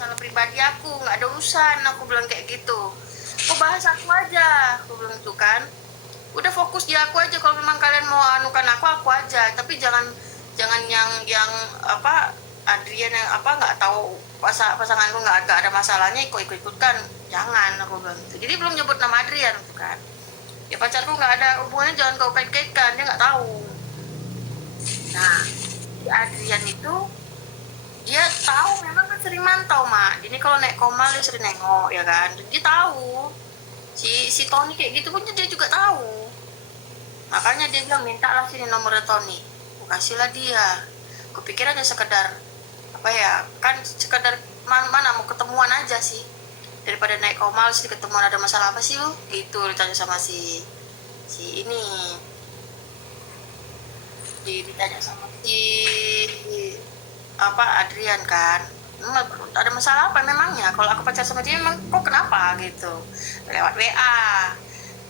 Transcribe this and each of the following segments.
masalah pribadi aku, nggak ada urusan, aku bilang kayak gitu. Kok bahas aku aja, aku bilang itu kan. Udah fokus di aku aja, kalau memang kalian mau anukan aku aja, tapi jangan jangan yang apa Adrian yang apa nggak tahu pasanganku nggak ada masalahnya ikutkan, jangan, aku bilang gitu. Jadi belum nyebut nama Adrian itu kan. Ya pacarku nggak ada hubungannya, jangan kau kait-kaitkan, dia nggak tahu. Nah, si Adrian itu dia tahu, memang kan sering mantau mak. Ini kalau naik komal dia sering nengok ya kan. Dan dia tahu si Tony kayak gitu pun dia juga tahu. Makanya dia bilang mintalah sini nomornya Tony. Aku kasihlah dia. Kupikir aja sekedar apa ya, kan sekedar mana mau ketemuan aja sih, daripada naik komal sih ketemuan, ada masalah apa sih lu gitu ditanya sama si ini, ditanya sama si apa Adrian kan. Ada masalah apa memangnya, kalau aku pacar sama dia memang kok kenapa gitu, lewat WA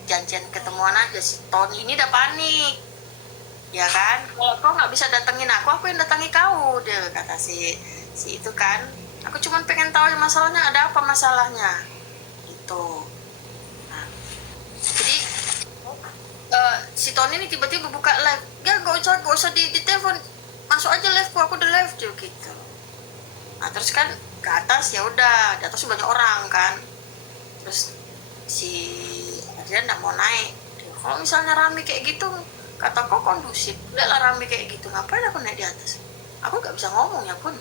janjian ketemuan aja. Si Tony ini udah panik ya kan, kalau kau nggak bisa datengin aku yang datangi kau, dia kata si itu kan. Aku cuma pengen tahu masalahnya, ada apa masalahnya gitu. Nah, jadi si Tony ini tiba-tiba buka live, ya gak usah di telepon, masuk aja live, aku udah live juga gitu. Nah terus kan ke atas, ya udah di atas banyak orang kan, terus si Adrian nggak mau naik. Kalau misalnya rame kayak gitu, kata kok kondusif, lihatlah rame kayak gitu, ngapain aku naik di atas, aku nggak bisa ngomong ya pun.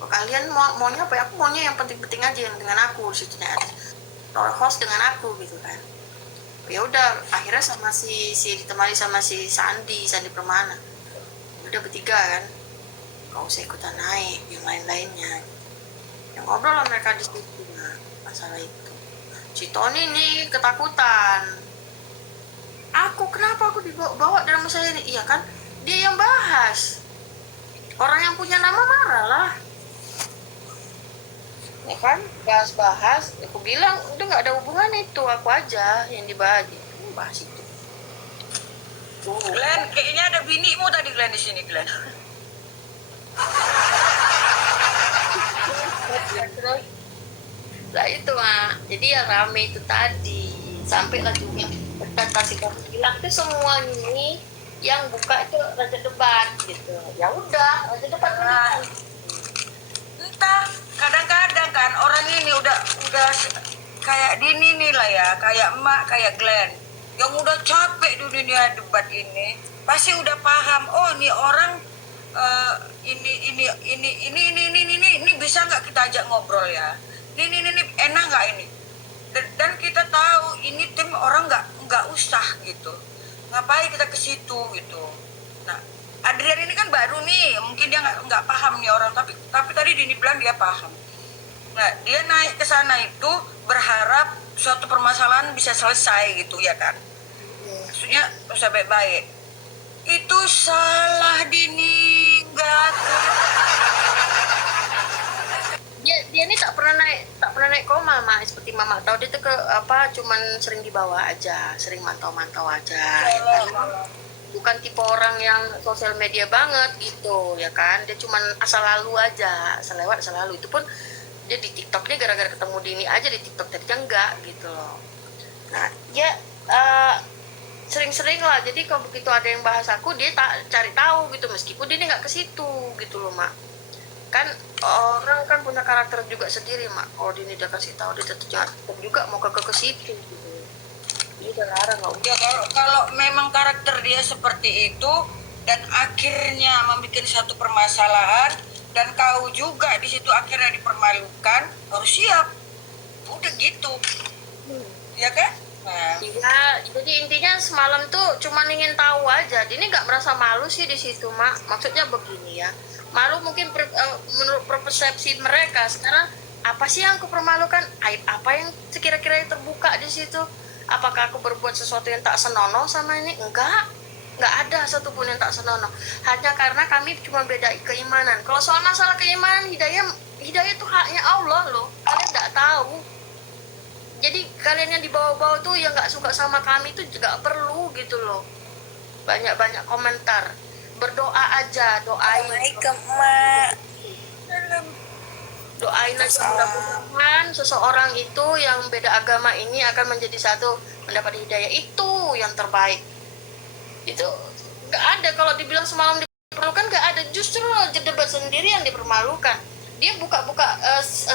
Kalau kalian maunya apa ya, aku maunya yang penting-penting aja yang dengan aku di situ naik atas, host dengan aku gitu kan. Ya udah akhirnya sama si ditemani sama si Sandi Permana, udah bertiga kan, gak usah ikutan naik yang lain-lainnya, yang ngobrol lah mereka di situ. Nah, masalah itu si Tony nih ketakutan, aku kenapa aku dibawa dalam masalah ini, iya kan dia yang bahas, orang yang punya nama marah lah ya kan, bahas aku bilang udah nggak ada hubungan itu, aku aja yang dibahas itu. Glenn, kayaknya ada binimu tadi Glenn di sini Glenn. Terus lah itu mak, jadi ya rame itu tadi, sampai lah juga kasih kamu bilang itu semua ini yang buka itu raja debat gitu. Ya udah raja debat kan. Entah, kadang-kadang kan orang ini udah kayak Dini nih lah ya, kayak emak, kayak Glenn, yang udah capek di dunia debat ini, pasti udah paham, oh ini orang ini bisa nggak kita ajak ngobrol ya, ini enak nggak ini, dan kita tahu ini tim orang nggak usah gitu, ngapain kita ke situ gitu. Nah, Adrian ini kan baru nih, mungkin dia nggak paham nih orang, tapi tadi Dini bilang dia paham. Nah, dia naik ke sana itu berharap suatu permasalahan bisa selesai gitu ya kan, maksudnya bisa baik-baik. Itu salah Dini, enggak. Dia ini tak pernah naik komal mak, seperti mama tahu, dia tuh ke apa cuman sering dibawa aja, sering mantau aja ya kan? Bukan tipe orang yang sosial media banget gitu ya kan, dia cuman asal lalu aja, asal lewat asal lalu. Itu pun dia di TikToknya gara-gara ketemu Dini aja di TikTok, tadi enggak gitu loh. Nah dia sering-sering lah, jadi kalau begitu ada yang bahas aku dia tak cari tahu gitu, meskipun dia nggak ke situ gitu loh mak. Kan orang kan punya karakter juga sendiri mak, kalau Dini udah kasih tahu dia tetap juga mau ke situ gitu. Ini udah larang nggak Ya kalau memang karakter dia seperti itu dan akhirnya membuat satu permasalahan dan kau juga di situ akhirnya dipermalukan, harus siap. Udah gitu, ya kan? Nah. Iya, jadi intinya semalam tuh cuma ingin tahu aja. Dini nggak merasa malu sih di situ mak. Maksudnya begini ya, malu mungkin menurut persepsi mereka. Sekarang apa sih yang aku permalukan? Aib apa yang sekira-kira terbuka di situ? Apakah aku berbuat sesuatu yang tak senonoh sama ini? Enggak ada satupun yang tak senonoh. Hanya karena kami cuma beda keimanan. Kalau soal masalah keimanan, hidayah itu haknya Allah loh. Kalian nggak tahu. Jadi kalian yang di bawah-bawah tuh yang nggak suka sama kami tuh juga perlu gitu loh. Banyak-banyak komentar. Berdoa aja, doain. Assalamualaikum, Mak. doain aja mudah-mudahan seseorang itu yang beda agama ini akan menjadi satu, mendapat hidayah, itu yang terbaik. Itu nggak ada, kalau dibilang semalam diperlukan nggak ada, justru debat sendiri yang dipermalukan. Dia buka-buka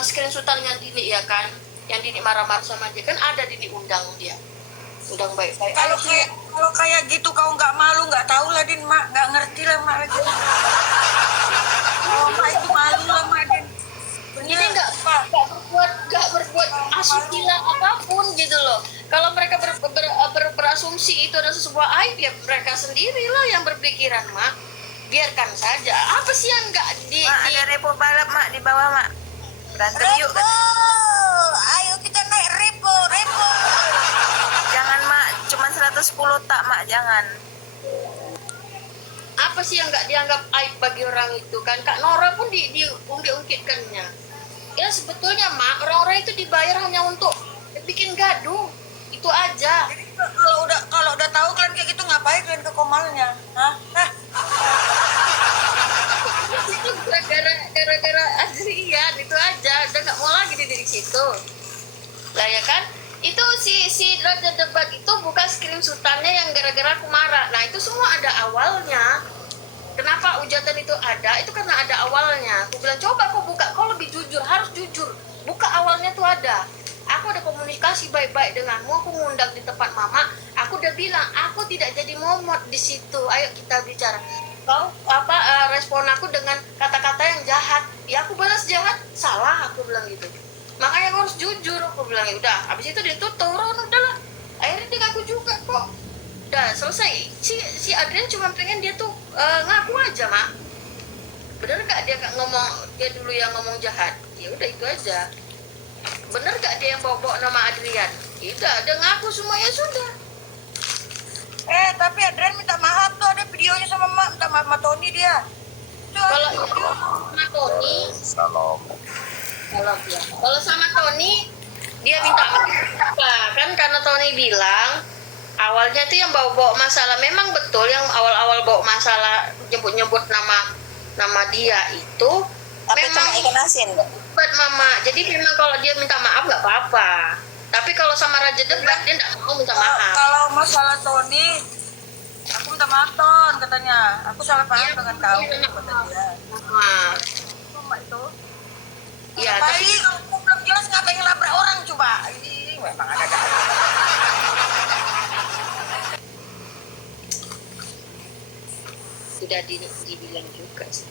screenshotannya Dini ya kan, yang Dini marah-marah sama dia kan, ada Dini undang dia, undang baik-baik. Kalau kayak gitu kau nggak malu, nggak tahu lah Din, mak nggak ngerti lah mak. Oh, mak itu malu lah mak Din. Ini nggak berbuat asusila apapun gitu loh. Kalau mereka berasumsi itu adalah sebuah aib, ya mereka sendirilah yang berpikiran, mak. Biarkan saja. Apa sih yang nggak Mak, ada repo balap mak di bawah mak. Berantem yuk. Ayo kita naik repo. Jangan mak, cuman 110 tak mak, jangan. apa sih yang nggak dianggap aib bagi orang itu kan? Kak Nora pun diungkit-ungkitkannya. Ya sebetulnya mak, orang-orang itu dibayar hanya untuk bikin gaduh, itu aja. Jadi kalau udah tahu kalian kayak gitu, ngapain kalian ke Komalnya? Hah? Itu gara-gara Adrian itu aja, udah nggak mau lagi di situ. Lah ya kan? Itu si Raja Debat itu buka screenshotannya yang gara-gara aku marah. Nah itu semua ada awalnya. Kenapa ujatan itu ada? Itu karena ada awalnya. Aku bilang coba kau buka, kau lebih jujur, harus jujur. Buka awalnya tuh ada. Aku ada komunikasi baik-baik denganmu. Aku ngundang di tempat mama. Aku udah bilang aku tidak jadi momot di situ. Ayo kita bicara. Kau respon aku dengan kata-kata yang jahat. Ya aku balas jahat, salah aku bilang gitu. Makanya aku harus jujur, aku bilang ya udah. Habis itu dia tuh turun, udahlah. Akhirnya dia ngaku juga kok. Udah selesai. Si Adrian cuma pengen dia tuh ngaku aja, mak. Bener gak dia ngomong, dia dulu yang ngomong jahat? Ya udah itu aja. Bener gak dia yang bawa nama Adrian? Ya udah, dia ngaku semuanya sudah. Tapi Adrian minta maaf tuh, ada videonya sama mak, minta maaf sama Tony dia. Kalau sama Tony, kalau sama Tony dia minta maaf apa? Kan karena Tony bilang awalnya tuh yang bawa masalah, memang betul yang awal-awal bawa masalah nyebut nama dia itu Tapi memang cuma ikan asin. buat mama. Jadi memang kalau dia minta maaf nggak apa-apa. Tapi kalau sama Raja Debat dia nggak mau minta maaf. Kalau masalah Tony, aku minta maaf Ton, katanya. Aku salah paham Iya, dengan kau, iya, kata dia. Nah, Mama itu. iya, Tapi tapi kalau aku belum jelas ngapain ngelabrak orang coba. Ih, memang ada. sudah dibilang juga sih.